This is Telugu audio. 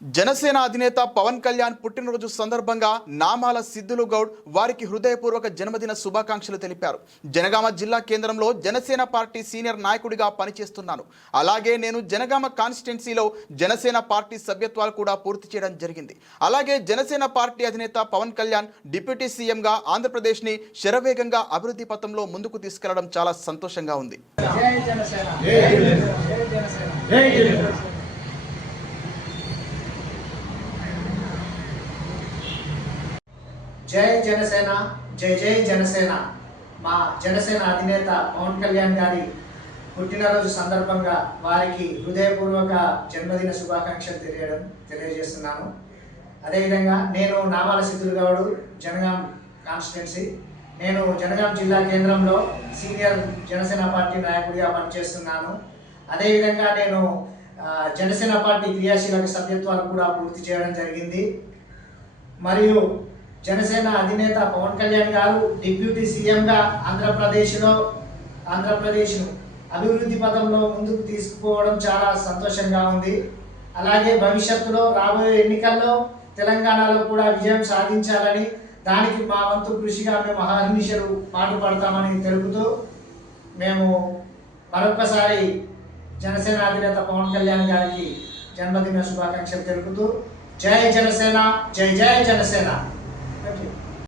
జనసేన అధినేత పవన్ కళ్యాణ్ పుట్టినరోజు సందర్భంగా నామాల సిద్ధులు గౌడ్ వారికి హృదయపూర్వక జన్మదిన శుభాకాంక్షలు తెలిపారు. జనగామ జిల్లా కేంద్రంలో జనసేన పార్టీ సీనియర్ నాయకుడిగా పనిచేస్తున్నాను. అలాగే నేను జనగామ కాన్స్టిట్యున్సీలో జనసేన పార్టీ సభ్యత్వాలు కూడా పూర్తి చేయడం జరిగింది. అలాగే జనసేన పార్టీ అధినేత పవన్ కళ్యాణ్ డిప్యూటీ సీఎంగా ఆంధ్రప్రదేశ్ని శరవేగంగా అభివృద్ధి పథంలో ముందుకు తీసుకెళ్ళడం చాలా సంతోషంగా ఉంది. జై జనసేన జై జై జనసేన. మా జనసేన అధినేత పవన్ కళ్యాణ్ గారి పుట్టినరోజు సందర్భంగా వారికి హృదయపూర్వక జన్మదిన శుభాకాంక్షలు తెలియడం తెలియజేస్తున్నాను. అదేవిధంగా నేను నామాల సిద్ధులుగౌడు జనగాం కాన్స్టిట్యున్సీ. నేను జనగాం జిల్లా కేంద్రంలో సీనియర్ జనసేన పార్టీ నాయకుడిగా పనిచేస్తున్నాను. అదేవిధంగా నేను జనసేన పార్టీ క్రియాశీలక సభ్యత్వాలు కూడా పూర్తి చేయడం జరిగింది. మరియు జనసేన అధినేత పవన్ కళ్యాణ్ గారు డిప్యూటీ సీఎంగా ఆంధ్రప్రదేశ్లో ఆంధ్రప్రదేశ్ను అభివృద్ధి పథంలో ముందుకు తీసుకుపోవడం చాలా సంతోషంగా ఉంది. అలాగే భవిష్యత్తులో రాబోయే ఎన్నికల్లో తెలంగాణలో కూడా విజయం సాధించాలని దానికి మా వంతు కృషిగా మేము అహర్నిశలు పాటుపడతామని తెలుపుతూ మేము మరొకసారి జనసేన అధినేత పవన్ కళ్యాణ్ గారికి జన్మదిన శుభాకాంక్షలు తెలుపుతూ జై జనసేన జై జై జనసేన.